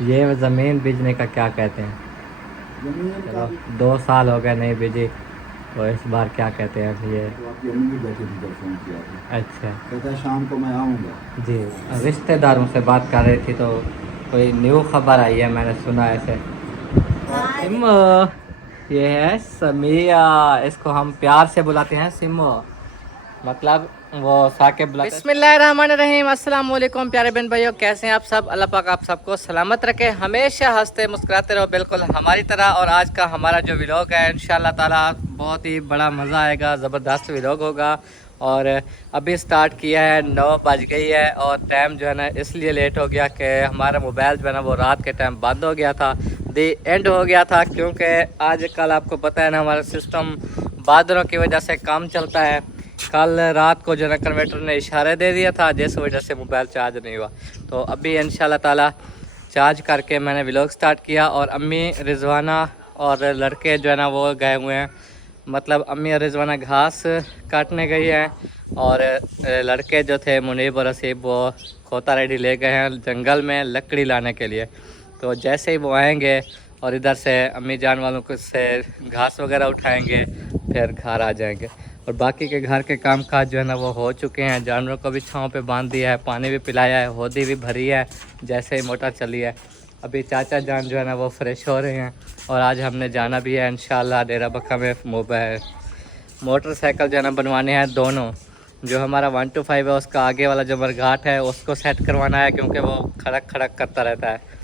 ये ज़मीन बीजने का क्या कहते हैं? जमीन का चलो भी 2 साल हो गए नहीं बीजी, तो इस बार क्या कहते हैं ये? तो आपकी अम्मी भी बैठी थी जब फ़ोन किया था। अच्छा कहता है शाम को मैं आऊँगा। जी। रिश्तेदारों से बात कर रही थी तो कोई न्यू खबर आई है, मैंने सुना ऐसे। सिमो, ये है समिया, इसको हम प्यार से बुलाते हैं सिमो, मतलब वो साकिब बुलाते हैं। बिस्मिल्लाहिर्रहमानिर्रहीम, अस्सलाम वालेकुम प्यारे बहन भाइयों, कैसे हैं आप सब? अल्लाह पाक आप सबको सलामत रखे, हमेशा हंसते मुस्कुराते रहो बिल्कुल हमारी तरह। और आज का हमारा जो व्लॉग है इंशाल्लाह ताला बहुत ही बड़ा मज़ा आएगा, ज़बरदस्त व्लॉग होगा। और अभी स्टार्ट किया है, 9 बज गई है और टाइम जो है ना इसलिए लेट हो गया कि हमारा मोबाइल जो है ना वो रात के टाइम बंद हो गया था, दी एंड हो गया था, क्योंकि आजकल आपको पता है ना हमारा सिस्टम बादलों की वजह से कम चलता है। कल रात को जो है कन्वर्टर ने इशारे दे दिया था, जिस वजह से मोबाइल चार्ज नहीं हुआ। तो अभी इंशाल्लाह ताला चार्ज करके मैंने व्लॉग स्टार्ट किया। और अम्मी रिजवाना और लड़के जो है ना वो गए हुए हैं, मतलब अम्मी और रिजवाना घास काटने गई हैं और लड़के जो थे मुनीब और असीब वो खोता रेडी ले गए हैं जंगल में लकड़ी लाने के लिए। तो जैसे ही वो आएंगे और इधर से अम्मी जान वालों को से घास वगैरह उठाएंगे, फिर घर आ जाएंगे। और बाकी के घर के काम काज जो है ना वो हो चुके हैं, जानवरों को भी छाँव पे बांध दिया है, पानी भी पिलाया है, होदी भी भरी है जैसे ही मोटर चली है। अभी चाचा जान जो है ना वो फ्रेश हो रहे हैं और आज हमने जाना भी है इंशाल्लाह डेरा बक्का में। मोटरसाइकिल जो है ना बनवाने हैं दोनों, जो हमारा 125 है उसका आगे वाला जो मरघाट है उसको सेट करवाना है, क्योंकि वो खड़क खड़क करता रहता है।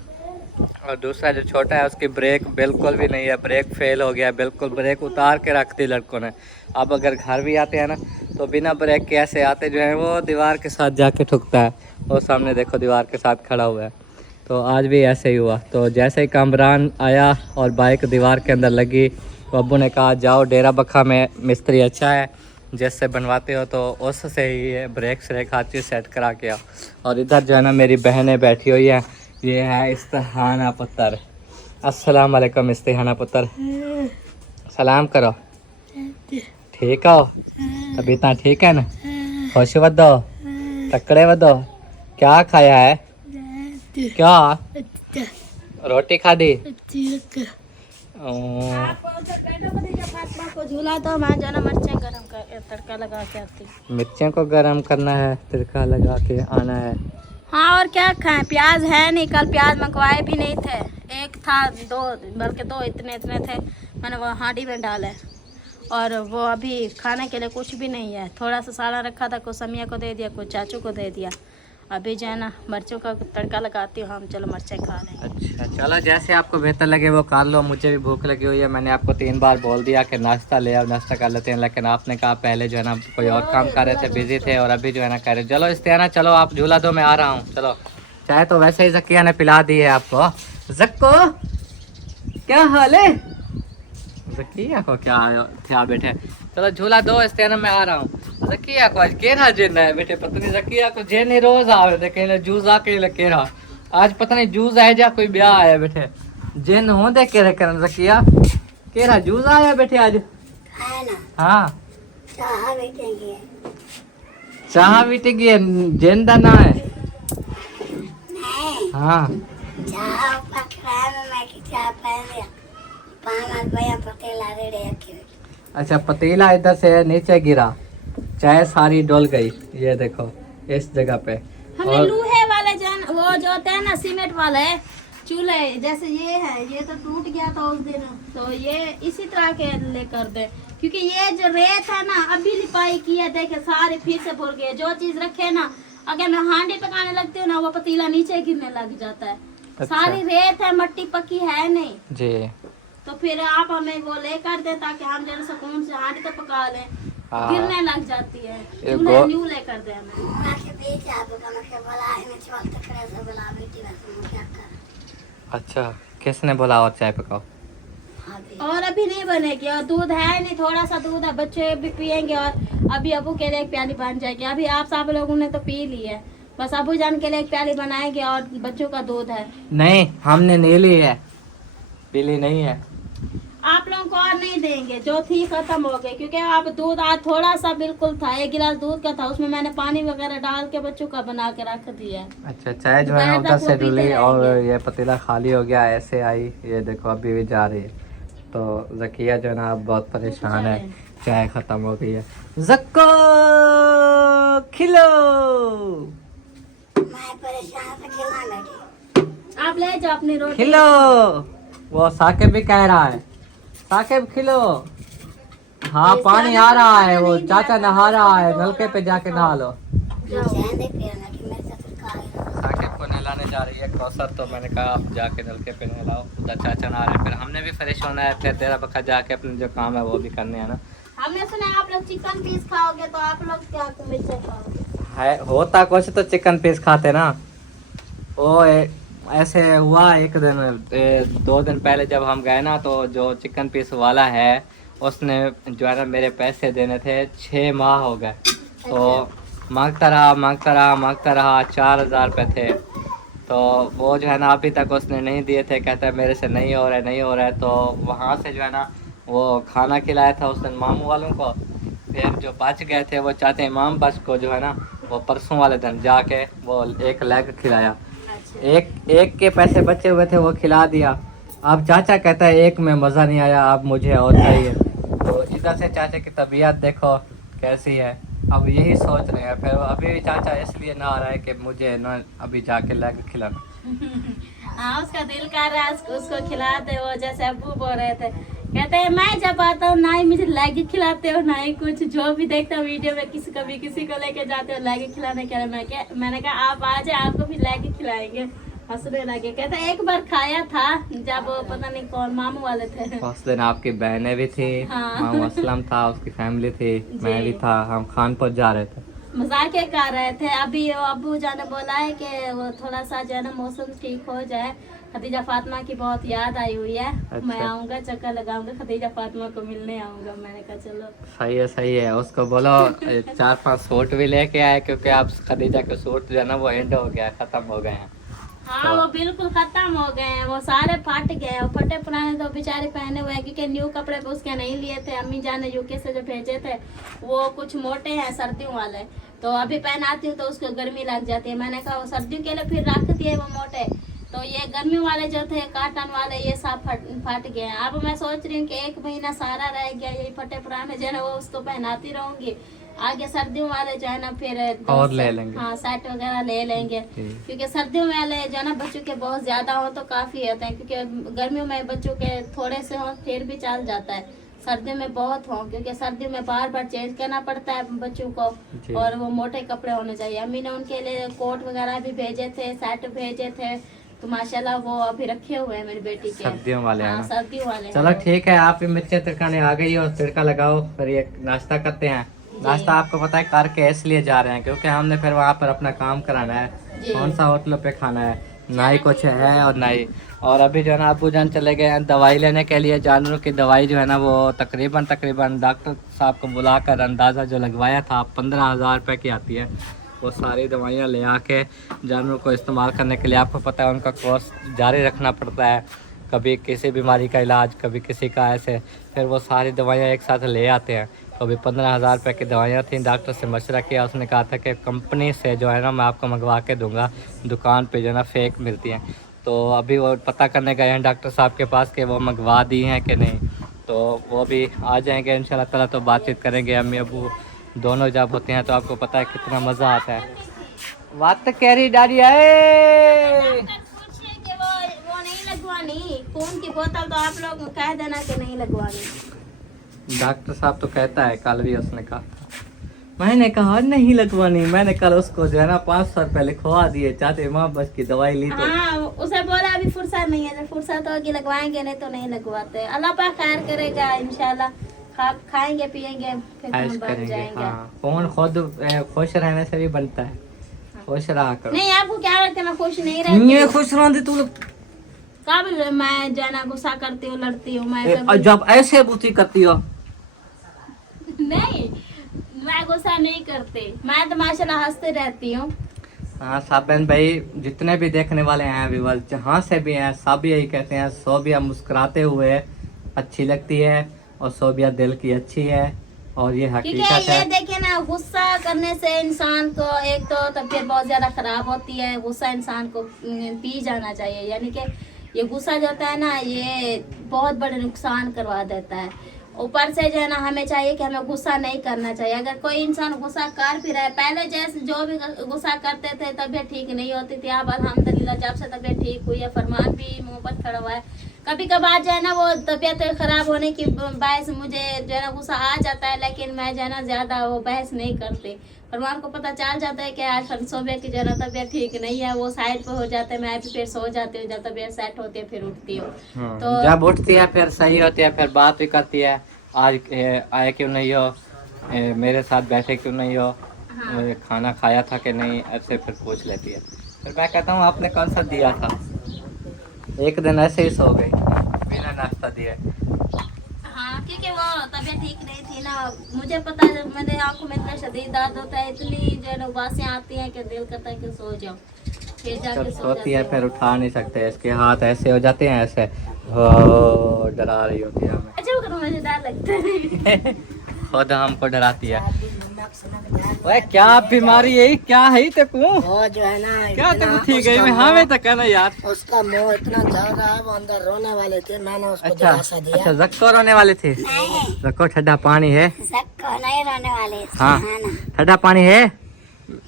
और दूसरा जो छोटा है उसकी ब्रेक बिल्कुल भी नहीं है, ब्रेक फेल हो गया है बिल्कुल, ब्रेक उतार के रख दी लड़कों ने। अब अगर घर भी आते हैं ना तो बिना ब्रेक के ऐसे आते जो है वो दीवार के साथ जाके ठुकता है। वो सामने देखो दीवार के साथ खड़ा हुआ है। तो आज भी ऐसे ही हुआ। तो जैसे ही कामरान आया और बाइक दीवार के अंदर लगी तो अब्बू ने कहा जाओ डेरा बखा में मिस्त्री अच्छा है, जिससे बनवाते हो तो उससे ही ब्रेक श्रेक हर चीज़ सेट करा के आओ। और इधर जो है ना मेरी बहनें बैठी हुई हैं, ये है इस्तेहाना पुत्र। अस्सलाम वालेकुम इस्तेहाना पुत्र, सलाम करो। ठीक हो? तबीयत ठीक है ना? खुश वदो, तकड़े वदो। क्या खाया है? क्या रोटी खादी? को झूला तो मैं जाना मिर्चें गरम कर तड़का लगा के आती। मिर्चें को गरम करना है, तड़का लगा के आना है। हाँ और क्या खाएं, प्याज है नहीं, कल प्याज मंगवाए भी नहीं थे, एक था दो बल्कि दो इतने इतने थे, मैंने वो हांडी में डाले। और वो अभी खाने के लिए कुछ भी नहीं है, थोड़ा सा साला रखा था, कुछ समिया को दे दिया, कुछ चाचू को दे दिया। अभी जो है ना मिर्चों का तड़का लगाती हूँ, हम चलो मिर्चें खा लें। अच्छा चलो, जैसे आपको बेहतर लगे वो कर लो, मुझे भी भूख लगी हुई है। मैंने आपको 3 बार बोल दिया कि नाश्ता ले आओ, नाश्ता कर लेते हैं, लेकिन आपने कहा पहले जो है ना कोई और काम कर रहे थे, बिजी थे, और अभी जो है ना कह रहे चलो इस्तेहाना चलो आप झूला दो, मैं आ रहा हूँ। चलो चाहे तो वैसे ही जक्किया ने पिला दी है आपको। जक्को क्या हाल है? जक्किया को क्या बेटे, चलो झूला दो इस्तेहाना, मैं आ रहा हूँ। जकिया को आज केरा जिन है बेटे, पता नहीं जकिया को जेने रोज आवे थे कहीं जूस आके ले केरा, आज पता नहीं जूस है जा कोई ब्याह आया बेटे, जिन हो दे केरे करन जकिया केरा जूस आया बेटे आज। हाँ चाह बीटेगी जिन दा ना है। हाँ अच्छा पतीला इधर से नीचे गिरा, चाय सारी डोल गई, ये देखो इस जगह पे। हमें लूहे वाले वो जो होते हैं ना सीमेंट वाले चूल्हे, जैसे ये है, ये तो टूट गया था उस दिन, तो ये इसी तरह के लेकर दे, क्योंकि ये जो रेत है ना अभी लिपाई की है, देखे सारे फिर से भर गए। जो चीज रखे ना, अगर मैं हांडी पकाने लगती हूँ ना वो पतीला नीचे गिरने लग जाता है। अच्छा। सारी रेत है, मट्टी पकी है नहीं जी, तो फिर आप हमें वो लेकर दे ताकि हम जरा सुकून से हांडी तो पका लें। गिरने लग जाती है, न्यू लेकर दे हमें। अच्छा किसने बोला और चाय पकाओ? और अभी नहीं बनेगी, और दूध है नहीं, थोड़ा सा दूध है, बच्चे भी पियेंगे, और अभी अबू के लिए एक प्याली बन जाएगी। अभी आप सब लोगों ने तो पी ली है, बस अबू जान के लिए एक प्याली बनाएंगे, और बच्चों का दूध है। नहीं हमने नहीं ली है, पीली नहीं है। आप लोगों को और नहीं देंगे, जो थी खत्म हो गई। क्योंकि अब दूध आज थोड़ा सा बिल्कुल था, 1 गिलास दूध का था, उसमें मैंने पानी वगैरह डाल के बच्चों का बना के रख दिया है। अच्छा, चाय जो है ना उधर से डुली और ये पतीला खाली हो गया, ऐसे आई, ये देखो अभी भी जा रही है। तो जकिया जो है ना अब बहुत परेशान है, चाय खत्म हो गई है। जक्को खिलो, मैं परेशान से खिला बैठी। आप ले जाओ अपनी रोटी। खिलो। वो साकिब भी कह रहा है, साकिब खिलो। हाँ पानी आ रहा है, वो चाचा नहा रहा है, नलके पे जाके नहा लो। चैन दे पिया कि मेरे साथ खाएगा। साकिब को नहलाने जा रही है कौसर, तो मैंने कहा आप जाके नलके पे नहलाओ, उधर चाचा नहा रहे, फिर हमने भी फ्रेश होना है, फिर तेरा बखा जाके अपने जो काम है वो भी करने हैं ना। हमने सुना आप लोग चिकन पीस खाओगे, तो आप लोग क्या मिर्चा खाओगे? है होता कुछ तो चिकन पीस खाते ना। वो ऐसे हुआ एक दिन, 2 दिन पहले जब हम गए ना, तो जो चिकन पीस वाला है उसने जो है ना मेरे पैसे देने थे, 6 माह हो गए, तो मांगता रहा 4,000 रुपये थे। तो वो जो है ना अभी तक उसने नहीं दिए थे, कहता है मेरे से नहीं हो रहा है। तो वहाँ से जो है ना वो खाना खिलाया था उस दिन मामू वालों को, फिर जो बच गए थे वो चाहते इमाम बच को जो है ना वो परसों वाले दिन जाके वो 1 लेग खिलाया। एक के पैसे बचे हुए थे वो खिला दिया। अब चाचा कहता है एक में मज़ा नहीं आया, अब मुझे और चाहिए। तो इधर से चाचा की तबीयत देखो कैसी है, अब यही सोच रहे हैं। फिर अभी भी चाचा इसलिए ना आ रहा है कि मुझे ना अभी जाके लेग खिलाना। हाँ, उसका दिल कर रहा है उसको खिलाते हो, जैसे अब्बू बोल रहे थे, कहते हैं मैं जब आता हूँ ना ही मुझे लेग खिलाते हो ना ही कुछ, जो भी देखता हूँ वीडियो में कभी किसी को लेके जाते हो लेग खिलाने के लिए। मैंने कहा आप आ जाए, आपको भी लेग खिलाएंगे। हंसने लगे, कहते एक बार खाया था जब पता नहीं कौन मामू वाले थे, उस दिन आपकी बहनें भी थी, हाँ। मामू असलम था, उसकी फैमिली थी, मैं भी था, हम खानपुर जा रहे थे, मजाक कर रहे थे। अभी अब्बू जान ने बोला है कि वो थोड़ा सा जो है ना मौसम ठीक हो जाए, खदीजा फातिमा की बहुत याद आई हुई है। अच्छा। मैं आऊंगा, चक्कर लगाऊंगा, खदीजा फातिमा को मिलने आऊंगा। मैंने कहा चलो सही है। उसको बोलो 4-5 सूट भी लेके आए, क्योंकि आप खदीजा के सूट जो है ना वो एंड हो गया, खत्म हो गए हैं। हाँ, वो बिल्कुल खत्म हो गए हैं, वो सारे फट गए हैं। फटे पुराने तो बेचारे पहने हुए हैं, क्योंकि न्यू कपड़े भी उसके नहीं लिए थे। अम्मी जान ने यूके से जो भेजे थे वो कुछ मोटे हैं सर्दियों वाले, तो अभी पहनाती हूँ तो उसको गर्मी लग जाती है। मैंने कहा वो सर्दियों के लिए फिर रख दिए वो मोटे, तो ये गर्मी वाले जो थे काटन वाले ये सब फट गए हैं। अब मैं सोच रही हूँ कि 1 महीना सारा रह गया, यही फटे पुराने जो है ना वो उसको पहनाती रहूंगी। आगे सर्दियों वाले जो है ना फिर और ले लेंगे, हाँ सेट वगैरह ले लेंगे, क्योंकि सर्दियों वाले जो है ना बच्चों के बहुत ज्यादा हो तो काफी होते हैं, क्योंकि गर्मियों में बच्चों के थोड़े से हो फिर भी चल जाता है, सर्दियों में बहुत हो, क्योंकि सर्दियों में बार चेंज करना पड़ता है बच्चों को, और वो मोटे कपड़े होने चाहिए। अम्मी ने उनके लिए कोट वगैरह भी भेजे थे, सेट भेजे थे, तो माशाल्लाह वो अभी रखे हुए हैं मेरी बेटी के, सर्दियों वाले हैं। सर्दियों वाले। चलो ठीक है, आप मिर्ची तड़काने आ गई और तड़का लगाओ, फिर ये नाश्ता करते हैं। नाश्ता आपको पता है करके इसलिए जा रहे हैं क्योंकि हमने फिर वहाँ पर अपना काम कराना है, कौन सा होटलों पे खाना है, ना ही कुछ है और ना ही। और अभी जो है ना अबू जान चले गए हैं दवाई लेने के लिए, जानवरों की दवाई जो है ना वो तकरीबन डॉक्टर साहब को बुलाकर अंदाज़ा जो लगवाया था 15,000 रुपये की आती है। वो सारी दवाइयाँ ले आके जानवरों को इस्तेमाल करने के लिए, आपको पता है उनका कोर्स जारी रखना पड़ता है, कभी किसी बीमारी का इलाज, कभी किसी का ऐसे, फिर वो सारी दवाइयाँ एक साथ ले आते हैं। तो अभी 15,000 रुपये की दवाइयाँ थी, डॉक्टर से मशवरा किया, उसने कहा था कि कंपनी से जो है ना मैं आपको मंगवा के दूंगा, दुकान पे जो है ना फेक मिलती हैं। तो अभी वो पता करने गए हैं डॉक्टर साहब के पास कि वो मंगवा दी हैं कि नहीं, तो वो भी आ जाएंगे इंशाल्लाह ताला, तो बातचीत करेंगे। अम्मी अबू दोनों जब होते हैं तो आपको पता है कितना मज़ा आता है। बात कह रही डारी आए वो नहीं लगवानी, खून की बोतल तो आप लोग कह देना कि नहीं लगवानी। डॉक्टर साहब तो कहता है, कल भी उसने कहा था, मैंने कहा नहीं लगवानी, मैंने कल उसको जो है ना 500 रुपये लिखवा दिए, चाहते माँ बस की दवाई ली तो हाँ, उसे बोला अभी फुर्सत नहीं है, जब फुर्सत होगी लगवाएंगे, नहीं तो नहीं लगवाते। अल्लाह पाक खैर करेगा इंशाल्लाह, खाएंगे पिएंगे फिर ऐश हम बन करेंगे। जाएंगे। हाँ, कौन खुद खुश रहने से भी बनता है, खुश रहा करो। नहीं आपको क्या लगता है मैं खुश नहीं रहती? मैं खुश रहती तू कब मैं जाना गुस्सा करती हूँ, लड़ती हूँ मैं कभी? जब ऐसे बुती करती हो। नहीं, मैं गुस्सा नहीं करती, मैं तो माशाल्लाह हंसते रहती हूँ। हाँ साबिन भाई, जितने भी देखने वाले हैं व्यूअर्स जहाँ से भी हैं सब यही कहते हैं, सोबिया मुस्कुराते हुए अच्छी लगती है और सोबिया दिल की अच्छी है और ये क्योंकि हकीकत ये है। देखिए ना, गुस्सा करने से इंसान को एक तो तबीयत बहुत ज्यादा खराब होती है। गुस्सा इंसान को पी जाना चाहिए, यानी कि ये गुस्सा जो होता है ना, ये बहुत बड़े नुकसान करवा देता है। ऊपर से जो है ना, हमें चाहिए कि हमें गुस्सा नहीं करना चाहिए। अगर कोई इंसान गुस्सा कर भी रहा है, पहले जैसे जो भी गुस्सा करते थे तबीयत ठीक नहीं होती थी, अब अल्हम्दुलिल्लाह जब से तबीयत ठीक हुई है, फरमान भी मुंह पर खड़ा हुआ है। कभी कभार जो है ना, वो तबीयत खराब होने की बहस मुझे जो है ना गुस्सा आ जाता है, लेकिन मैं जो है ना ज्यादा वो बहस नहीं करती। फरमान को पता चल जाता है कि आज सोबे की जो है ना तबीयत ठीक नहीं है, वो साइड पे हो जाते हैं, मैं भी फिर सो जाती हूँ। जब तबीयत सेट होती है फिर उठती हूँ। तो जब उठती है फिर सही होती है, फिर बात भी करती है, आज आए क्यों नहीं हो, मेरे साथ बैठे क्यों नहीं हो, हाँ। खाना खाया था कि नहीं, ऐसे फिर पूछ लेती है। फिर मैं कहता हूँ आपने कौन सा दिया था। एक दिन ऐसे ही सो गई बिना नाश्ता दिए। हाँ, क्योंकि वो तबीयत ठीक नहीं थी ना। मुझे पता है, मेरे आंखों में इतना शदीद दर्द होता है, इतनी जो है ना उबासियाँ आती हैं कि दिल करता है कि सो जाओ। फिर जब जाके सो सोती जाती है हूँ। फिर उठा नहीं सकते, इसके हाथ ऐसे हो जाते हैं, ऐसे हो डरा रही होती है हमें। अच्छा, वो मुझे डर लगता है। खुद हमको डराती है। ओए क्या बीमारी है, क्या है तेको, वो जो है ना, क्या इतना तेको थी गई उसका में हमें तो कहना यार। उसका मुंह इतना जल रहा है, वो अंदर रोने वाले थे, मैंने उसको अच्छा दिलासा दिया। अच्छा, जक्को रोने वाले थे। नहीं, जक्को ठंडा पानी है। सबको नहीं रोने वाले। हाँ खाना, ठंडा पानी है।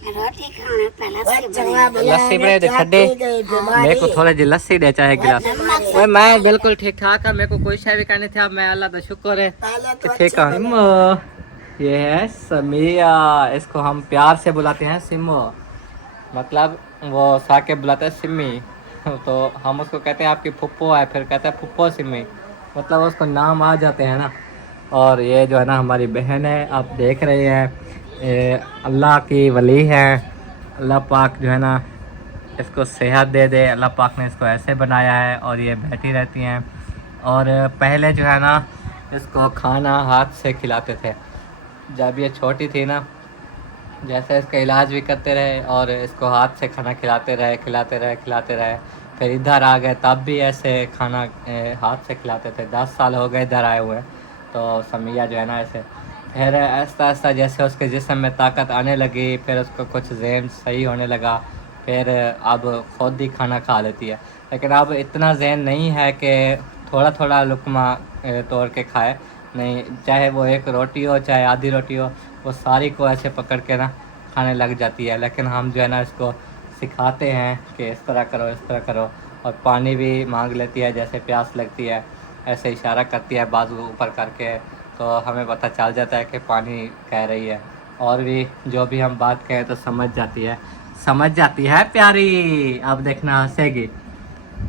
रोटी खाना पहले लस्सी बड़े दे छड्डे, मेरे को थोड़ी जी लस्सी दे चाहे गिलास। ओए मैं बिल्कुल ठीक ठाक है, मेरे को कोई शायद भी करनी थी। अब मैं अल्लाह का शुक्र है कि ठीक है। ये है समिया, इसको हम प्यार से बुलाते हैं सिमो, मतलब वो साके बुलाते हैं सिमी, तो हम उसको कहते हैं आपकी फुप्पो है, फिर कहते हैं फुप्पो सिमी, मतलब उसको नाम आ जाते हैं ना। और ये जो है ना हमारी बहन है, आप देख रहे हैं, ये अल्लाह की वली है। अल्लाह पाक जो है ना इसको सेहत दे दे, अल्लाह पाक ने इसको ऐसे बनाया है और ये बैठी रहती हैं। और पहले जो है ना इसको खाना हाथ से खिलाते थे, जब ये छोटी थी ना, जैसे इसका इलाज भी करते रहे और इसको हाथ से खाना खिलाते रहे। फिर इधर आ गए तब भी ऐसे खाना हाथ से खिलाते थे। 10 साल हो गए इधर आए हुए, तो समिया जो है ना ऐसे, फिर आहिस्ता आहिस्ता जैसे उसके जिस्म में ताकत आने लगी, फिर उसको कुछ ज़हन सही होने लगा, फिर अब खुद ही खाना खा लेती है। लेकिन अब इतना ज़हन नहीं है कि थोड़ा थोड़ा लुकमा तोड़ के खाए, नहीं, चाहे वो एक रोटी हो चाहे आधी रोटी हो, वो सारी को ऐसे पकड़ के ना खाने लग जाती है। लेकिन हम जो है ना इसको सिखाते हैं कि इस तरह करो, और पानी भी मांग लेती है, जैसे प्यास लगती है ऐसे इशारा करती है बाजू ऊपर करके, तो हमें पता चल जाता है कि पानी कह रही है। और भी जो भी हम बात कहें तो समझ जाती है प्यारी। अब देखना हंसेगी,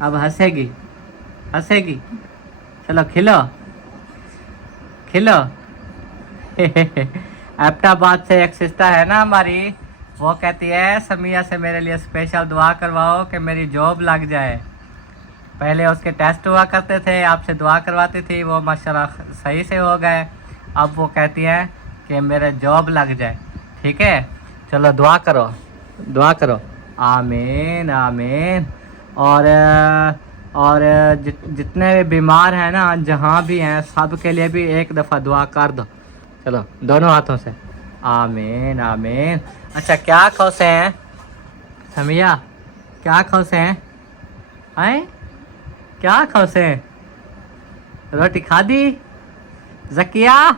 अब हंसेगी। चलो खिलो। एबटाबाद से एक सिस्टर है ना हमारी, वो कहती है समिया से मेरे लिए स्पेशल दुआ करवाओ कि मेरी जॉब लग जाए। पहले उसके टेस्ट हुआ करते थे, आपसे दुआ करवाती थी, वो माशाल्लाह सही से हो गए। अब वो कहती है कि मेरा जॉब लग जाए। ठीक है, चलो दुआ करो। आमीन। और जितने भी बीमार हैं ना, जहाँ भी हैं, सब के लिए भी एक दफ़ा दुआ कर दो। चलो दोनों हाथों से आमीन। अच्छा, क्या खोसे हैं समिया, क्या खोसे हैं? क्या खोसे हैं? रोटी खा दी? जकिया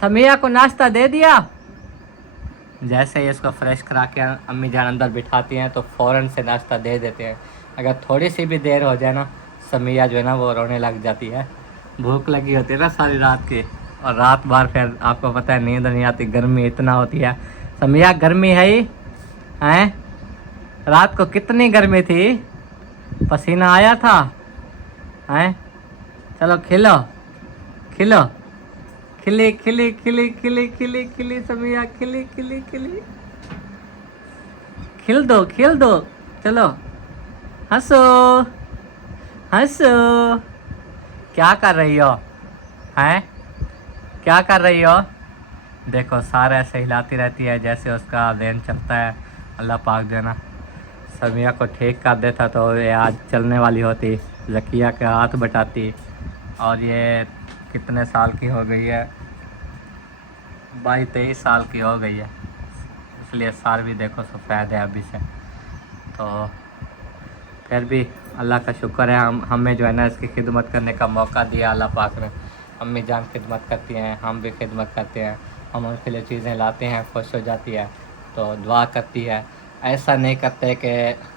समिया को नाश्ता दे दिया? जैसे ही इसको फ्रेश करा के अम्मी जान अंदर बिठाती हैं तो फ़ौरन से नाश्ता दे देते हैं। अगर थोड़ी सी भी देर हो जाए ना, समिया जो है ना वो रोने लग जाती है। भूख लगी होती है ना सारी रात की, और रात भर फिर आपको पता है नींद नहीं आती, गर्मी इतना होती है। समिया गर्मी है ही हैं? रात को कितनी गर्मी थी, पसीना आया था हैं? चलो खिलो खिली समिया, खिली खिल दो। चलो हंसो। क्या कर रही हो हैं? क्या कर रही हो? देखो सारा ऐसे हिलाती रहती है जैसे उसका ज़हन चलता है। अल्लाह पाक जो है ना समिया को ठीक कर देता तो ये आज चलने वाली होती, जकिया के हाथ बटाती, और ये कितने साल की हो गई है, 22-23 साल की हो गई है, इसलिए साल भी देखो सफ़ेद है अभी से। तो फिर भी अल्लाह का शुक्र है, हमें जो है ना इसकी खिदमत करने का मौका दिया अल्लाह पाक ने। अम्मी जान खिदमत करती हैं, हम भी खिदमत करते हैं, हम उनके लिए चीज़ें लाते हैं, खुश हो जाती है तो दुआ करती है। ऐसा नहीं करते कि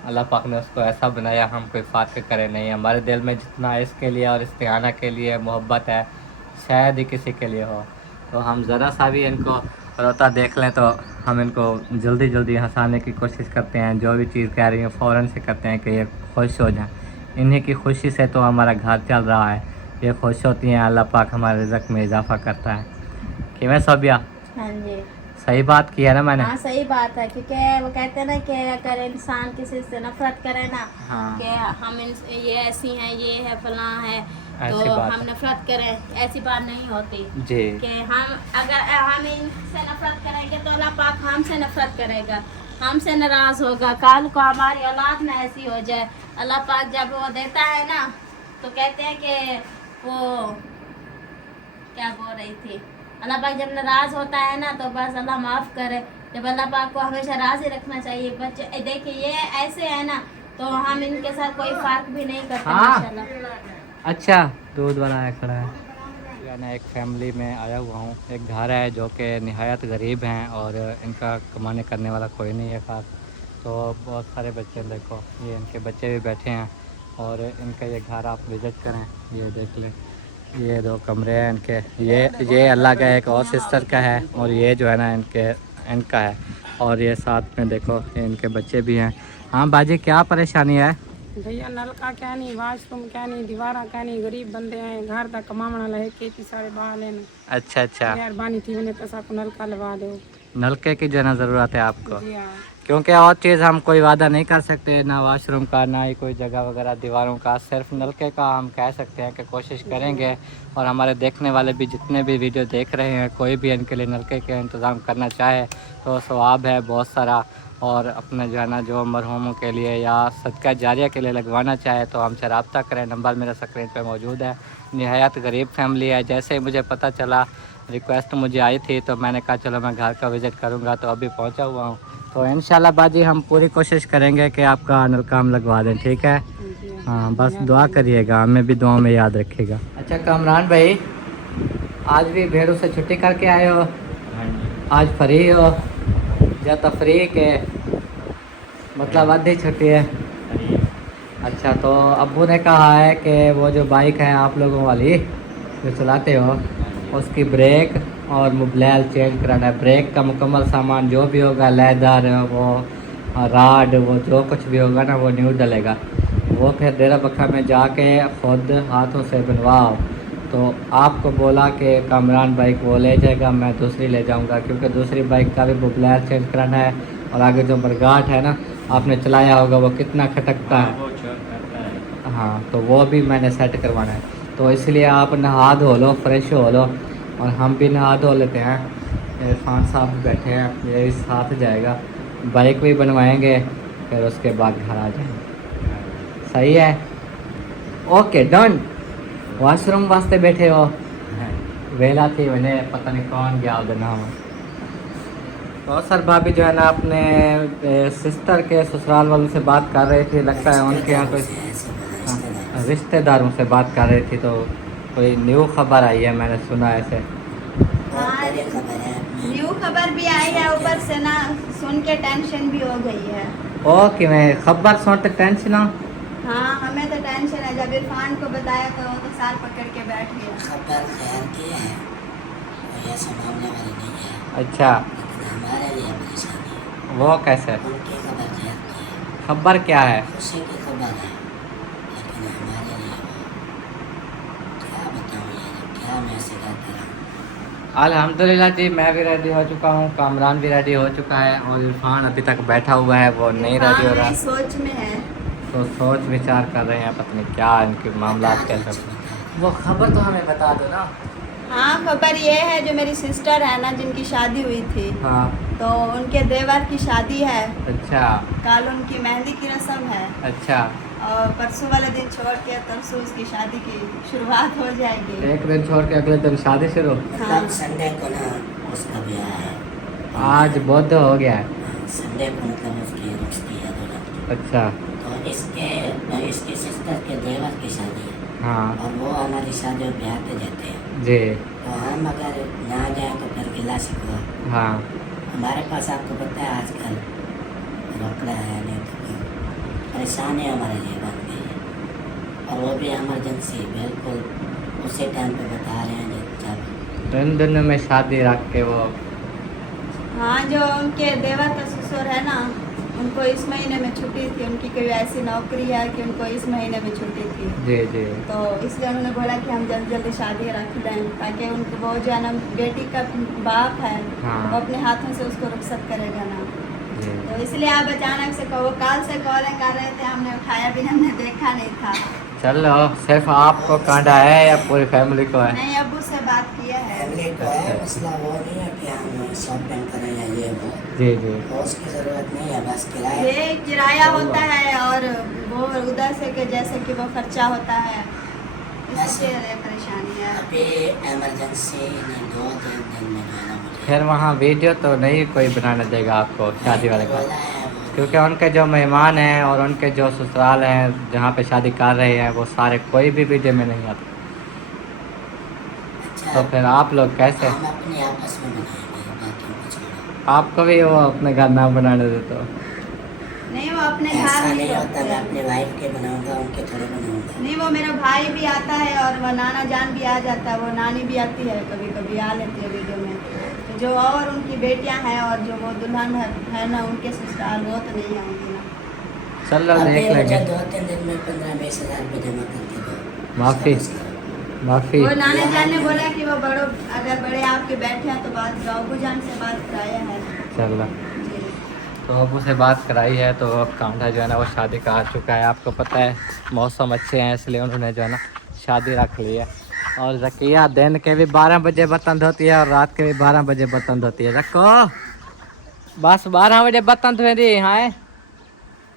अल्लाह पाक ने उसको ऐसा बनाया हम कोई फ़र्क करे, नहीं, हमारे दिल में जितना इसके लिए और इस्तिआना के लिए मोहब्बत है शायद ही किसी के लिए हो। तो हम ज़रा सा भी इनको रोता देख लें तो हम इनको जल्दी जल्दी हंसाने की कोशिश करते हैं, जो भी चीज़ कह रही हैं फ़ौरन से करते हैं कि ये खुश हो जाएं। इन्हीं की खुशी से तो हमारा घर चल रहा है, ये खुश होती हैं, अल्लाह पाक हमारे रिज़्क़ में इजाफ़ा करता है। कि मैं सोबिया हाँ जी, सही बात की है ना मैंने? हाँ सही बात है, क्योंकि वो कहते हैं ना कि अगर इंसान किसी से नफरत करे ना, हाँ। कि हम ये ऐसी हैं, ये है फलां है, ऐसी तो बात हम है। नफरत करें, ऐसी बात नहीं होती। जी कि हम अगर हम इनसे नफरत करेंगे तो अल्लाह पाक हमसे नफरत करेगा, हमसे नाराज़ होगा। कल को हमारी औलाद ना ऐसी हो जाए, अल्लाह पाक जब वो देता है ना तो कहते हैं कि वो क्या बोल रही थी, अल्लाह पाक जब नाराज़ होता है ना तो बस अल्लाह माफ़ करे। जब अल्लाह पाक को हमेशा राज़ी रखना चाहिए। बच्चे देखिए ये ऐसे है ना तो हम इनके साथ कोई फ़र्क भी नहीं करते। हाँ। माशाल्लाह। अच्छा, दूध वाला आया खड़ा है। मैं एक फैमिली में आया हुआ हूँ, एक घर है जो कि नहायत गरीब हैं और इनका कमाने करने वाला कोई नहीं है ख़ास। तो बहुत सारे बच्चे, देखो ये इनके बच्चे भी बैठे हैं और इनका ये घर आप विज़िट करें, ये देख लें, ये 2 कमरे हैं इनके। ये अल्लाह का एक और सिस्टर का है और ये जो है ना इनका है। और ये साथ में देखो ये इनके बच्चे भी हैं। हाँ बाजी, क्या परेशानी है? भैया नलका क्या नहीं, वाशरूम क्या नहीं, दीवारा क्या नहीं, गरीब बंदे हैं, घर तक कमावण वाला है, खेती सारे बाहर लेने। अच्छा अच्छा, मेहरबानी थी उन्हें तो सबको नलका लगा दो। नलके की जो है ना ज़रूरत है आपको, जी हाँ। क्योंकि और चीज़ हम कोई वादा नहीं कर सकते, ना वाशरूम का, ना ही कोई जगह वगैरह दीवारों का, सिर्फ नलके का हम कह सकते हैं कि कोशिश करेंगे। और हमारे देखने वाले भी जितने भी वीडियो देख रहे हैं, कोई भी इनके लिए नलके का इंतज़ाम करना चाहे तो सवाब है बहुत सारा। और अपने जो है ना जो मरहूमों के लिए या सदका जारिया के लिए लगवाना चाहे तो हमसे रब्ता करें, नंबर मेरा स्क्रीन पे मौजूद है। नहायत गरीब फैमिली है, जैसे ही मुझे पता चला, रिक्वेस्ट मुझे आई थी तो मैंने कहा चलो मैं घर का विज़िट करूँगा, तो अभी पहुँचा हुआ हूँ। तो इंशाल्लाह बाजी हम पूरी कोशिश करेंगे कि आपका नलका हम लगवा दें, ठीक है? हाँ, बस दुआ करिएगा, हमें भी दुआ में याद रखिएगा। अच्छा कामरान भाई, आज भी भेड़ों से छुट्टी करके आए हो? आज फ्री हो या तफरीह के मतलब आधी छुट्टी है? अच्छा, तो अब्बू ने कहा है कि वो जो बाइक है आप लोगों वाली जो चलाते हो उसकी ब्रेक और मोबाइल चेंज कराना है। ब्रेक का मुकम्मल सामान जो भी होगा, लेदर, वो राड, वो जो कुछ भी होगा ना वो न्यू डलेगा। वो फिर डेरा बखा में जाके खुद हाथों से बनवाओ। तो आपको बोला कि कामरान बाइक वो ले जाएगा, मैं दूसरी ले जाऊंगा, क्योंकि दूसरी बाइक का भी मोबाइल चेंज कराना है। और आगे जो बरगाट है ना, आपने चलाया होगा वो कितना खटकता है, हाँ, तो वो भी मैंने सेट करवाना है। तो इसलिए आप नहा धो लो, फ्रेश हो लो, और हम भी नहा धो लेते हैं। इरफान साहब भी बैठे हैं, ये भी साथ जाएगा, बाइक भी बनवाएंगे, फिर उसके बाद घर आ जाएंगे। सही है, ओके डन। वॉशरूम वास्ते बैठे हो? वेला थी मैंने, पता नहीं कौन गया उधर नाम। तो सर भाभी जो है ना अपने सिस्टर के ससुराल वालों से बात कर रही थी, लगता है उनके यहाँ कोई रिश्तेदारों से बात कर रही थी, तो कोई न्यू खबर आई है, मैंने सुना ऐसे। न्यू खबर भी आई है, ऊपर से ना सुन के टेंशन भी हो गई है। ओ कि मैं खबर सुनते टेंशन हो? हाँ, हमें तो टेंशन है। जब इरफान को बताया तो वो तो साल पकड़ के बैठ गया। खबर खैर की है, कोई ऐसा मामले वाली नहीं है, अच्छा, लेकिन हमारे लिए परेशानी है। वो कैसे? उनकी खबर खैर की है, खबर क्या है? खुशी की खबर है, लेकिन हमारे लिए क्या बताऊँ यार, क्या मैसेज आता रहा। अल्हम्दुलिल्लाह जी, मैं भी रेडी हो चुका हूँ, कामरान भी रेडी हो चुका है, और इरफान अभी तक बैठा हुआ है, वो नहीं रेडी हो रहा। सोच में है, तो सोच विचार कर रहे हैं, पता नहीं क्या इनके मामला कैसे। वो खबर तो हमें बता दो ना। हाँ, खबर ये है, जो मेरी सिस्टर है ना जिनकी शादी हुई थी, हाँ, तो उनके देवर की शादी है। अच्छा कल उनकी मेहंदी की रस्म है। अच्छा। और परसों वाले दिन छोड़ के परसों उसकी शादी की शुरुआत हो जाएगी। एक दिन छोड़ के अगले दिन शादी शुरू। मतलब संडे को ना उसका ब्याह है। आज बुध हो गया है। संडे को मतलब उसकी रुचती है दुल्हन। अच्छा। तो इसके सिस्टर के देवर की शादी है। हाँ और वो हमारी शादी में ब्याहते जाते हैं। जी। तो हम अगर ना जाए तो फिर गिला शिकवा। हाँ हमारे पास आपको पता है आजकल रोकड़ा है, नहीं तो फिर परेशानी हमारे लिए बन गई है। और वो भी इमरजेंसी बिल्कुल उसी टाइम पे बता रहे हैं जब इन दिनों में शादी रख के वो। हाँ, जो उनके देवर का ससुर है ना, उनको इस महीने में छुट्टी थी। उनकी कोई ऐसी नौकरी है कि उनको इस महीने में छुट्टी थी। जी जी। तो इसलिए उन्होंने बोला कि हम जल्दी जल्दी शादी रख लें, ताकि उनको वो जो है ना बेटी का बाप है, हाँ। वो अपने हाथों से उसको रुखसत करेगा ना। जी। तो इसलिए आप अचानक से कहो, काल से कॉलिंग कर रहे थे, हमने उठाया भी नहीं, हमने देखा नहीं था। चलो सिर्फ आपको कांडा है या पूरी फैमिली को है? नहीं, अब्बू से बात किया है। फैमिली को है। मसला वो नहीं है कि हम शॉपिंग करें या ये वो, जी जी। तो उसकी ज़रूरत नहीं है, बस किराया। ये किराया होता है और वो उधर से के जैसे कि वो खर्चा होता है, इससे परेशानी है। अभी इमरजेंसी नहीं, 2-3 दिन में जाना मुझे। फिर वहाँ वीडियो तो नहीं कोई बनाने देगा आपको शादी वाले का, बोला है वो। क्योंकि उनके जो मेहमान हैं और उनके जो ससुराल हैं जहाँ पे शादी कर रहे हैं वो सारे कोई भी वीडियो में नहीं आते। अच्छा, तो फिर आप लोग कैसे? हम अपने आपस में बनाएंगे, बाकी को छोड़ो। आपको भी वो अपने घर ना बनाने देते हो? नहीं, वो अपने घर ऐसा नहीं नहीं होता, मैं रोकते। अपनी वाइफ के बनाऊंगा, उनके थोड़े बनाऊंगा। नहीं, वो मेरा भाई भी आता है और वो नाना जान भी आ जाता है, वो नानी भी आती है, कभी कभी आ लेती है वीडियो में। तो जो और उनकी बेटियां हैं और जो वो दुल्हन है ना, उनके ससुराल वो तो नहीं आएंगी ना। चलो अभी देख मुझे लेंगे। 2-3 दिन में 15-20 हज़ार रुपये जमा करके दो। माफ़ी माफ़ी। वो नाना जान ने बोला कि वो बड़ों अगर बड़े आपके बैठे हैं तो बात बाबू जान से बात कराया है। चलो जी। तो अबू से बात कराई है तो कांधा जो है ना वो शादी का आ चुका है। आपको पता है मौसम अच्छे हैं इसलिए उन्होंने जो है ना शादी रख ली है। और जकिया दिन के भी 12 बजे बर्तन धोती है और रात के भी 12 बजे बर्तन धोती है। रखो बस 12 बजे बर्तन धोए दी है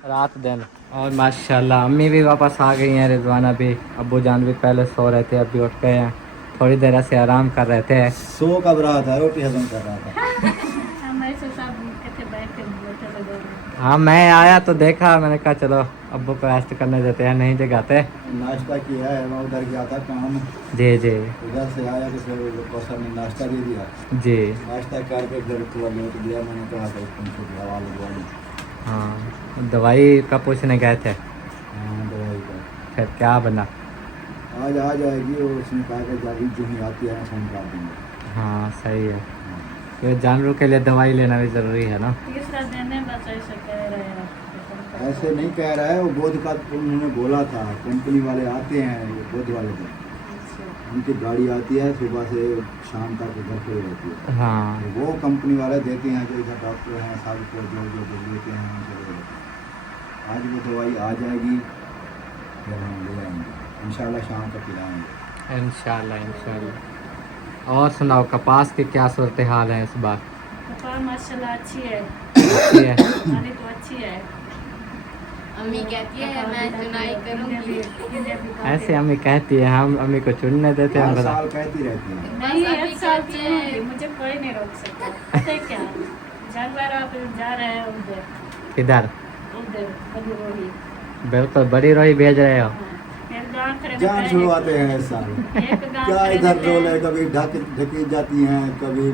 रात दिन। और माशाल्लाह अम्मी भी वापस आ गई हैं, रिजवाना भी, अब्बू जान भी पहले सो रहे थे, अभी उठ गए हैं, थोड़ी देर ऐसे आराम कर रहे थे। सो कब रहा था, रोटी हजम कर रहा था। हाँ मैं आया तो देखा, मैंने कहा चलो अब्बू को रेस्ट करने देते हैं, नहीं जगाते। नाश्ता किया है, मैं उधर गया था काम, जी जी उधर से आया तो फिर कौशल ने नाश्ता दे दिया। जी। नाश्ता करके इधर थोड़ा लेट दिया, मैंने कहा कि तुमको दवा लगवाई। हाँ दवाई का पूछने गए थे, हाँ दवाई का फिर क्या बना? आज आ जाएगी और उसने कहा कि जब जो ही आती है फोन कर देंगे। हाँ सही है, तो जानवरों के लिए दवाई लेना भी ज़रूरी है ना। तीसरा दिन है, बस ऐसे कह रहे हैं। ऐसे नहीं कह रहा है, वो बोध का उन्होंने बोला था, कंपनी वाले आते हैं बोध वाले दिन, उनकी गाड़ी आती है सुबह से शाम तक घर पे रहती है। हाँ तो वो कंपनी वाले देते हैं, जो इधर डॉक्टर हैं साहब को जो जो लेते हैं उनसे ले लेते हैं। आज वो दवाई आ जाएगी, फिर हम ले आएंगे इंशाल्लाह, शाम तक पिलाएंगे इंशाल्लाह इंशाल्लाह। और सुनाओ कपास की क्या सूरत हाल है इस बार? कपास माशाल्लाह अच्छी है, अच्छी है? खाने तो अच्छी है। अम्मी कहती है मैं चुनाई करूँगी। ऐसे अम्मी कहती है, हम अम्मी को चुनने देते हैं। हर बता साल कहती रहती है। नहीं, एक साल चुनूंगी, मुझे कोई नहीं रोक सकता। पता है क्या, जानवर आप जा रहे हैं उधर किधर? उधर बड़ी रोही। बिल्कुल बड़ी रोही भेज रहे हो। फिर गाँव खड़े जान में छुड़वाते हैं इस साल। एक गाँव क्या खड़े इधर में रोल है, कभी ढकी जाती हैं, कभी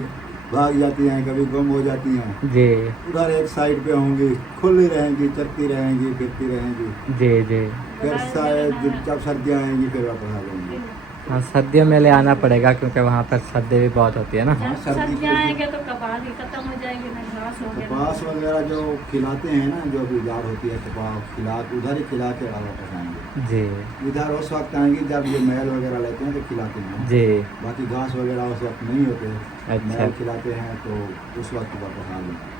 भाग जाती हैं, कभी गुम हो जाती हैं। जी उधर एक साइड पे होंगी, खुली रहेंगी, चलती रहेंगी, फिरती रहेंगी। जी जी। फिर शायद जब सर्दियाँ आएंगी फिर वापस आ जाएंगी। हाँ सर्दियों में ले आना पड़ेगा क्योंकि वहाँ पर सर्दी भी बहुत होती है ना। हाँ, जब सर्दी सर्दियाँ के- आएंगे तो कपास ही खत्म हो जाएगी, ना घास हो गया। कपास वगैरह जो खिलाते हैं ना, जो भी जाड़ होती है कपास खिला, उधर ही खिला के वापस आएंगे। जी इधर उस वक्त आएंगी जब ये मैल वगैरह लेते हैं तो खिलाते हैं। जी। बाकी घास वगैरह उस वक्त नहीं होते, अच्छा। मैल खिलाते हैं तो उस वक्त वापस आ जाए।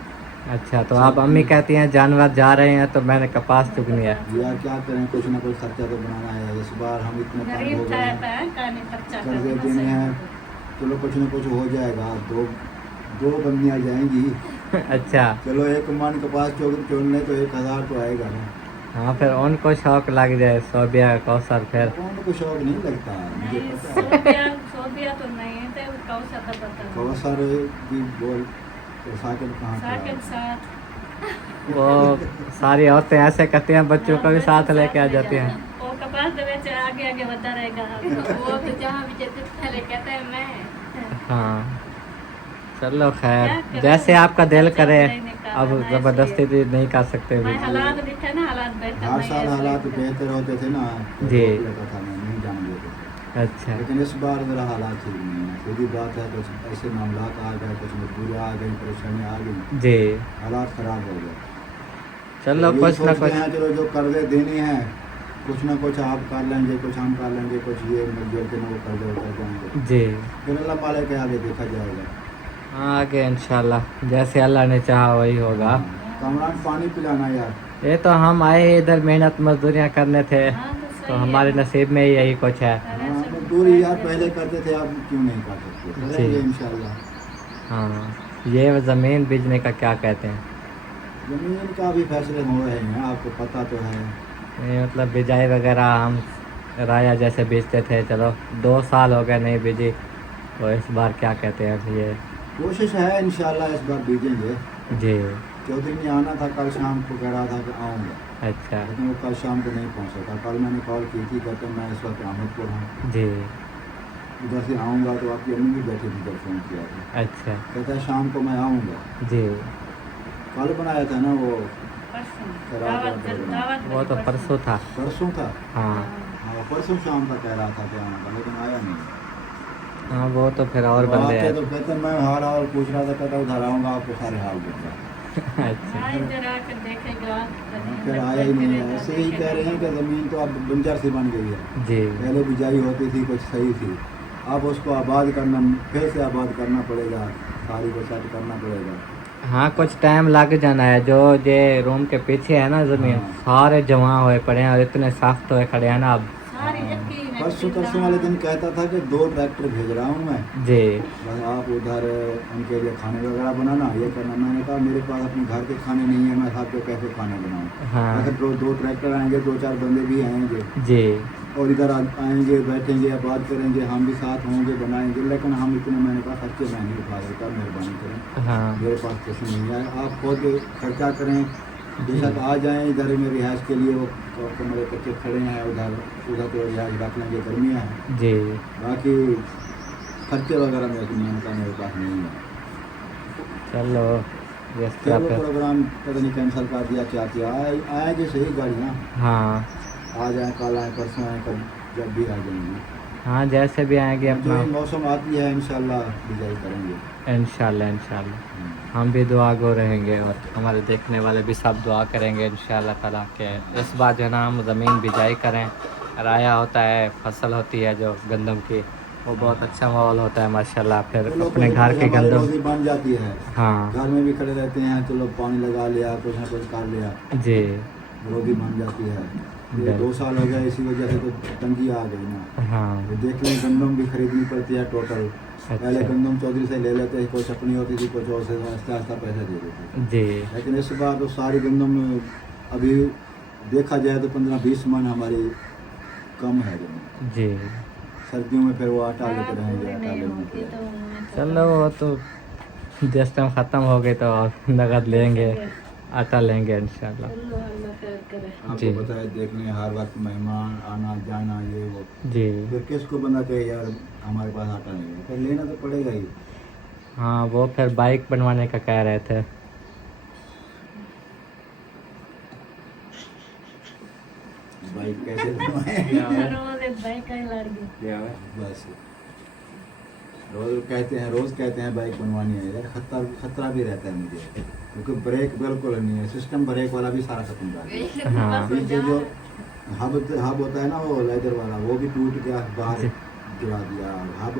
अच्छा तो आप अम्मी कहती हैं जानवर जा रहे हैं तो मैंने कपास चुगनी है। यार क्या करें, कुछ ना कुछ खर्चा तो बनाना है। इस बार हम इतने तंग हो गरीब गए हैं, टाइप है, कहानी खर्चा कर्जे करना देने हैं, सही। चलो कुछ ना कुछ हो जाएगा। दो बंदियाँ जाएंगी, अच्छा चलो एक मन कपास चोन ले तो 1000 तो आएगा ना। हाँ फिर उनको शौक लग जाए सोबिया कौसर फिर उनको शौक नहीं लगता मुझे नहीं, पता है सोबिया तो नहीं है तो कौशल का पता है। कौसर की बोल तो साकिब कहाँ साकिब पे साथ वो सारी औरतें ऐसे करती हैं, बच्चों को भी साथ लेके आ जाती हैं। वो कपास दे बेच आगे आगे बढ़ता रहेगा। वो तो जहाँ भी जाते पहले कहता है मैं। हाँ चलो खैर, क्या करें? जैसे आपका दिल बच्चा करे, नहीं निकाला अब ना, जबरदस्ती भी नहीं कर सकते भी। मैं हालात देखे ना, हालात बेहतर हर नहीं साल है, हालात इसलिए। बेहतर होते थे ना तो जी। रोक लेता था मैं नहीं जाने देते थे। अच्छा लेकिन इस बार मेरा हालात ठीक नहीं है, सीधी बात है, कुछ ऐसे मामला आ गए, कुछ मजबूरी आ गई, परेशानी आ गई, जी, हालात ख़राब हो गए। चलो तो ये कुछ ना सोचते कुछ। हैं चलो जो कर्जे देने हैं कुछ ना कुछ आप कर लेंगे, कुछ हम कर लेंगे, कुछ ये मिलजुल के ना वो कर्जे उतर जाएंगे, जी फिर अल्लाह माले के आगे देखा जाएगा। हाँ, आगे इंशाल्लाह जैसे अल्लाह ने चाहा वही होगा। कामरान पानी पिलाना यार। ये तो हम आए ही इधर मेहनत मजदूरियाँ करने थे, हाँ, तो सही तो है हमारे ना। नसीब में ही यही कुछ है। हाँ, मजदूरी यार पहले करते थे, अब क्यों नहीं कर सकते, जी। करेंगे इंशाल्लाह। हाँ, ये ज़मीन बीजने का क्या कहते हैं? ज़मीन का भी फैसले हो रहे हैं, आपको पता तो है। ये मतलब बिजाई वगैरह हम राया जैसे बेचते थे, चलो 2 साल हो गए नहीं बीजी, तो इस बार क्या कहते हैं ये? कोशिश है इंशाल्लाह इस बार बीजेंगे। जी, चौधरी ने आना था, कल शाम को कह रहा था कि आऊँगा, अच्छा लेकिन वो कल शाम को नहीं पहुँच सका। कल मैंने कॉल की थी, कहते हैं मैं इस वक्त अहमदपुर हूँ, जी, उधर से आऊँगा, तो आपकी अम्मी भी बैठी थी, जब फ़ोन किया था, अच्छा कहता है शाम को मैं आऊँगा। जी, कल बनाया था ना वो, परसों खराब दावत हो गया। दावत वो तो परसों था। परसों था। हाँ हाँ परसों शाम का कह रहा था कि आने का, लेकिन आया नहीं। हाँ, वो तो फिर और वो बंदे आके हैं। तो कहते हैं मैं हाल हाल पूछ रहा था, कहता उधर आऊँगा आपको सारे हाल दूँगा। अच्छा हाँ, इधर आकर देखेगा। फिर आया ही नहीं है। ऐसे ही कह रहे हैं कि ज़मीन तो अब बंजर सी बन गई है, जी, पहले बिजाई होती थी, कुछ सही थी, अब उसको आबाद करना, फिर से आबाद करना पड़ेगा, सारी को सेट करना पड़ेगा। हाँ कुछ टाइम लग जाना है। जो ये रूम के पीछे है ना ज़मीन, हाँ। सारे जमा हुए पड़े हैं और इतने सख्त हुए खड़े हैं ना अब। सारी जबकि मैं परसों वाले दिन कहता था कि 2 ट्रैक्टर भेज रहा हूँ मैं, जी, बस आप उधर उनके लिए खाने वगैरह बनाना, ये करना। मैंने कहा मेरे पास अपने घर के खाने नहीं है, मैं आपके कैसे खाने बनाऊँ। हाँ अगर 2 ट्रैक्टर आएंगे, 2-4 बंदे भी आएंगे जी, और इधर आएंगे, बैठेंगे, बात करेंगे, हम भी साथ होंगे, बनाएंगे, लेकिन हम इतने, मैंने कहा खर्चे मैं नहीं उठा सकता, मेहरबानी करें, हाँ मेरे पास पैसे नहीं है, आप खुद खर्चा करें, बेशक आ जाएं इधर में रिहाइश के लिए, वो कमरे कच्चे खड़े हैं, उधर उधर तो रिहाइश रख लेंगे, गर्मियाँ हैं, जी, बाकी खर्चे वगैरह मेरे पास नहीं है। चलो जिस तरह चलो फिर। प्रोग्राम पता नहीं कैंसिल कर दिया, क्या किया, आएंगे सही गाड़ियाँ, हाँ आ जाएँ, कल आएँ, परसों आएँ, कल जब भी आ जाएंगी, हाँ, जैसे भी आएंगे जो अपना, ये मौसम आती है इंशाल्लाह बिजाई करेंगे। इंशाल्लाह इंशाल्लाह हम भी दुआ गो रहेंगे और हमारे देखने वाले भी सब दुआ करेंगे इंशाल्लाह ताला के इस बार जो है ना हम ज़मीन बिजाई करें। राया होता है, फसल होती है जो गंदम की, वो बहुत अच्छा माहौल होता है माशाल्लाह। फिर चलो अपने कोई घर के हमारी गंदम, रोजी बन जाती है, हाँ घर में भी खड़े रहते हैं, चलो पानी लगा लिया, कुछ ना कुछ कर लिया, जी, रोजी बन जाती है। ये बिल्कुल। 2 साल हो गए, इसी वजह से तो तंगी आ गई ना। हाँ ये देख लें, गंदम भी खरीदनी पड़ती है टोटल। पहले अच्छा गंदम चौधरी से ले लेते, कुछ अपनी होती थी, कुछ और से आहिस्ता आहिस्ता पैसे दे देते। जी, लेकिन इस बार तो सारी गंदम अभी देखा जाए तो 15-20 मन हमारी कम है गंदम। जी, सर्दियों में फिर वो आटा लेते रहेंगे, पूरी आटा नहीं लेने होती के तो लिए। उनमें तो चलो वो तो जिस टाइम ख़त्म हो गए तो नगद लेंगे, आटा लेंगे इंशाल्लाह। अल्लाह अल्लाह खैर करे। आपको जी। पता है देखने हर वक्त मेहमान आना जाना, ये वो, जी, फिर किसको बंदा कहे यार हमारे पास आटा नहीं है, फिर लेना तो पड़ेगा ही। हाँ वो फिर बाइक बनवाने का कह रहे थे। बाइक कैसे बनवाएं? रोज एक बाइक का ही लड़ गई। बस रोज कहते हैं बाइक बनवानी है यार, खतरा भी रहता है मुझे, क्योंकि ब्रेक बिल्कुल नहीं है, सिस्टम ब्रेक वाला भी सारा खत्म कर दिया। हाँ पीछे जो हब होता है ना वो लेदर वाला, वो भी टूट गया, बाहर गिरा दिया, हब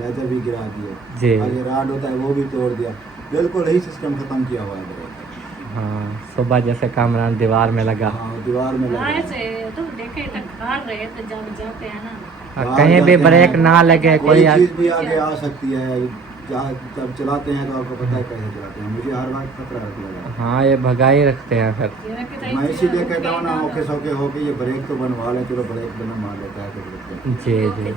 लेदर भी गिरा जी। दिया, आगे राड होता है वो भी तोड़ दिया, बिल्कुल ही सिस्टम खत्म किया हुआ है ब्रेक। हाँ, सुबह जैसे कामरान दीवार में लगा, हाँ दीवार में लगा। हाँ, ऐसे तो देखे तो खार रहे तो जब जाते हैं ना। और कहीं भी ब्रेक ना लगे कोई कोई चीज़ भी आगे आ सकती है, जब चलाते हैं तो आपको पता है कैसे चलाते हैं, मुझे हर वक्त खतरा लगा। हाँ ये भगा ही रखते हैं फिर। मैं इसीलिए कहता हूँ ना औखे सौखे हो के ये ब्रेक तो बनवा ले, चलो ब्रेक बना मार लेता है कुछ। जी जी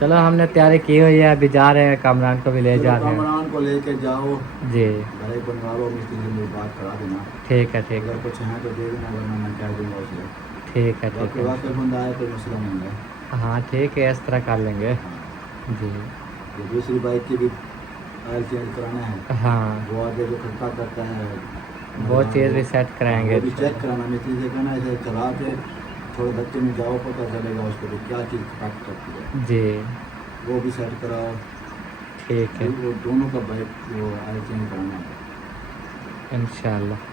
चलो हमने तैयारी की हुई है, अभी जा रहे हैं, कामरान को भी ले जा रहे हैं। कामरान को लेके जाओ, जी ब्रेक बनवा लो, मिस्त्री से मेरी बात करा देना। ठीक है ठीक अगर है कुछ है तो दे देना, वरना मैं कह दूँगा उसे। ठीक है ठीक बाकी है। वाकई बंदा आए तो मसला नहीं है। हाँ ठीक है इस तरह कर लेंगे। जी ये दूसरी बाइक की भी ऑयल चेंज कराना है, हाँ वो आगे जो खटका करता है वो चीज़ भी सेट कराएंगे। वो भी चेक कराना, मिस्त्री से कहना इसे चला के थोड़े धक्के में जाओ, पता चलेगा उसको भी क्या चीज़ खटक करती है, जी वो भी सेट कराओ। ठीक है वो दोनों का बाइक वो ऑयल चेंज कराना है। इंशाल्लाह।